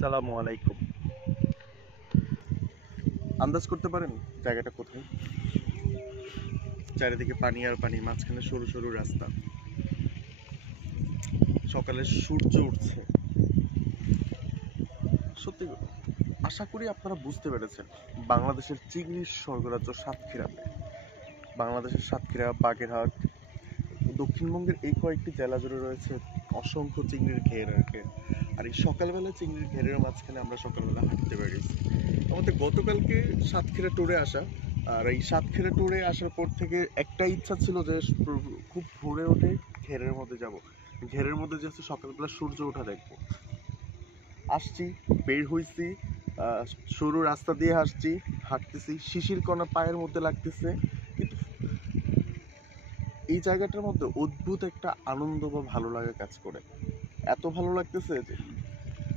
আসসালামু আলাইকুম। আন্দাজ করতে পারেন জায়গাটা কোথায়? চারিদিকে পানি আর পানি, মাঝখানে সরু সরু রাস্তা। সকালে সূর্য উঠছে। সত্যি আশা করি আপনারা বুঝতে পেরেছেন, বাংলাদেশের চিংড়ির স্বর্গরাজ্য সাতক্ষীরাতে। বাংলাদেশের সাতক্ষীরা, বাগেরহাট, দক্ষিণবঙ্গের এই কয়েকটি জেলা জুড়ে রয়েছে অসংখ্য চিংড়ির ঘের আর কি। আর এই সকালবেলা চিংড়ির ঘেরের মাঝখানে আমরা সকালবেলা হাঁটতে বেরিয়েছি। আমাদের গতকালকে সাতক্ষীরা ট্যুরে আসা, আর এই সাতক্ষীরা ট্যুরে আসার পর থেকে একটা ইচ্ছা ছিল যে খুব ভোরে উঠে ঘেরের মধ্যে যাব, ঘেরের মধ্যে যে সকালবেলা সূর্য ওঠা দেখবো। আসছি, বের হইছি, সরু রাস্তা দিয়ে হাঁটতেছি, শিশির কণা পায়ের মধ্যে লাগতেছে, কিন্তু এই জায়গাটার মধ্যে অদ্ভুত একটা আনন্দ বা ভালো লাগা কাজ করে। এত ভালো লাগতেছে যে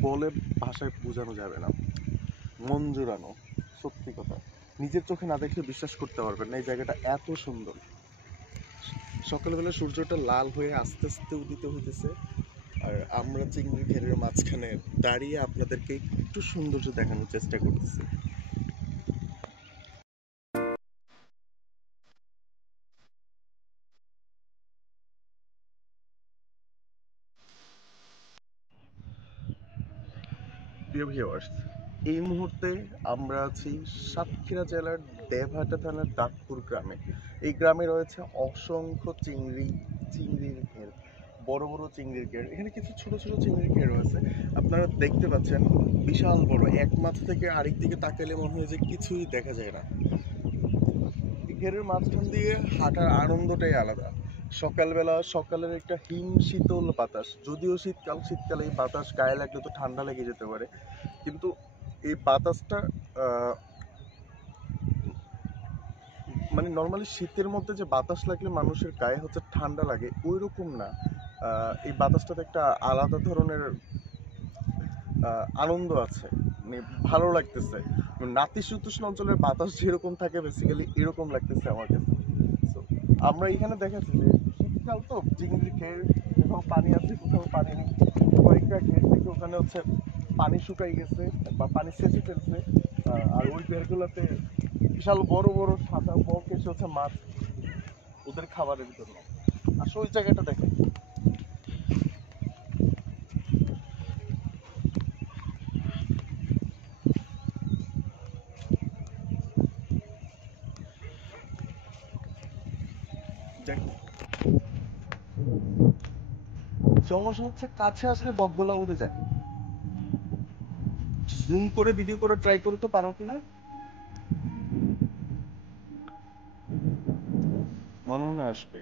বলে ভাষায় বোঝানো যাবে না। মন জুড়ানো, সত্যি কথা। নিজের চোখে না দেখলে বিশ্বাস করতে পারবেন না এই জায়গাটা এত সুন্দর। সকালবেলা সূর্যটা লাল হয়ে আস্তে আস্তে উদিত হইতেছে, আর আমরা চিংড়ি ঘেরের মাঝখানে দাঁড়িয়ে আপনাদেরকে একটু সৌন্দর্য দেখানোর চেষ্টা করতেছি। প্রিয় ভিউয়ার্স, এই মুহূর্তে আমরা আছি সাতক্ষীরা জেলার দেবহাটা থানার দাঁতপুর গ্রামে। এই গ্রামে রয়েছে অসংখ্য চিংড়ির ঘের, বড় বড় চিংড়ির ঘের। এখানে কিছু ছোট ছোট চিংড়ির ঘের রয়েছে, আপনারা দেখতে পাচ্ছেন বিশাল বড়। এক মাথা থেকে আরেক দিকে তাকালে মনে হয় যে কিছুই দেখা যায় না। ঘেরের মাঝখান দিয়ে হাঁটার আনন্দটাই আলাদা। সকালের একটা হিম শীতল বাতাস, যদিও শীতকালে এই বাতাস গায়ে লাগলে তো ঠান্ডা লেগে যেতে পারে, কিন্তু এই বাতাসটা মানে নর্মালি শীতের মধ্যে যে বাতাস লাগলে মানুষের গায়ে ঠান্ডা লাগে, ওই রকম না। এই বাতাসটাতে একটা আলাদা ধরনের আনন্দ আছে, মানে ভালো লাগতেছে। নাতিশীতোষ্ণ অঞ্চলের বাতাস যেরকম থাকে বেসিক্যালি এরকম লাগতেছে আমার কাছে। So, আমরা এখানে দেখাচ্ছি যে শীতকাল তো চিংড়ির ঘের, কোথাও পানি আছে কোথাও পানি নেই। কয়েকটা ঘের থেকে ওখানে পানি শুকাই গেছে বা পানি সেচে ফেলছে, আর ওই ঘেরগুলোতে বিশাল বড় বড় সাদা বক এসে মাছ ওদের খাবারের জন্য। আসলে ওই জায়গাটা দেখেন, সমস্যা হচ্ছে কাছে আসলে বকগুলা উড়ে যায়। জুম করে ভিডিও করে ট্রাই করে তো পারো কিনা মনে হয় আসবে।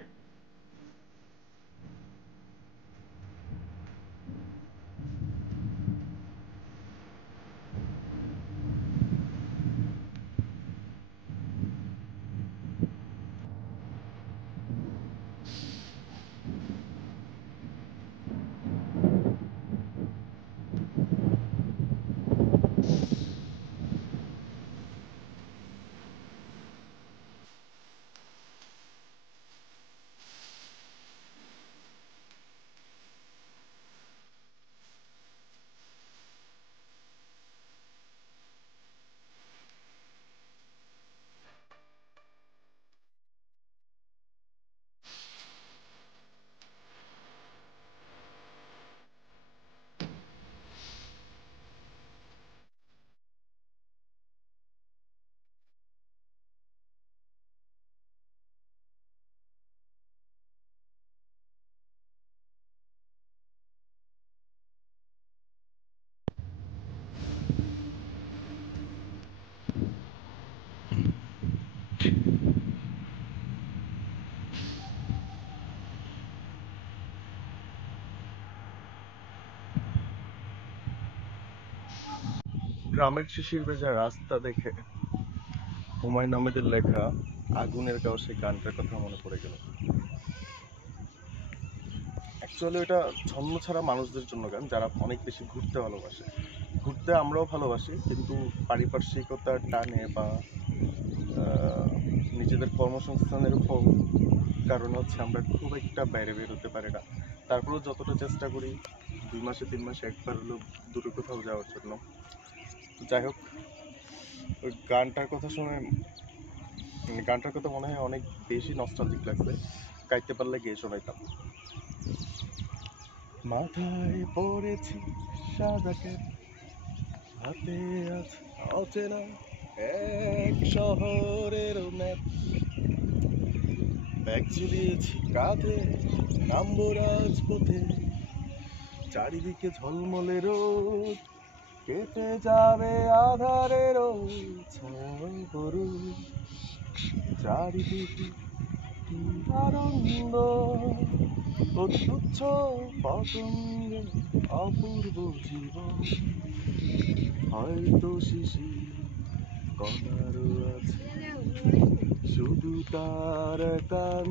গ্রামের শিশির ভেজা রাস্তা দেখে হুমায়ুন আহমেদের লেখা আগুনের গাঁও সেই গানটার কথা মনে পড়ে গেল। অ্যাকচুয়ালি এটা ছন্দ ছাড়া মানুষদের জন্য গান, যারা অনেক বেশি ঘুরতে ভালোবাসে। ঘুরতে আমরাও ভালোবাসি, কিন্তু পারিপার্শ্বিকতার টানে বা নিজেদের কর্মসংস্থানের কারণে আমরা খুব একটা বাইরে বের হতে পারি না। তারপরেও যতটা চেষ্টা করি 2 মাসে 3 মাসে একবার হলো দূরে কোথাও যাওয়ার জন্য। তো যাই হোক, ওই গানটার কথা শুনে গানটার কথা মনে হয় অনেক বেশি নস্টালজিক লাগছে। গাইতে পারলে গেয়ে শোনাইতাম। মাথায় পড়েছি সাদা ক্যাপ, হাতে আছে অচেনা এক শহরের ম্যাপ, ব্যাগ ঝুলিয়েছি কাঁধে, নামবো রাজপথে, চারিদিকে ঝলমলে রোদ, কেটে যাবে আধারেরও ছায়া, চারিদিকে কি আনন্দ, ও তুচ্ছ পতঙ্গে অপূর্ব জীবন, হয়তো শিশির কণারও আছে শুধু তার কান।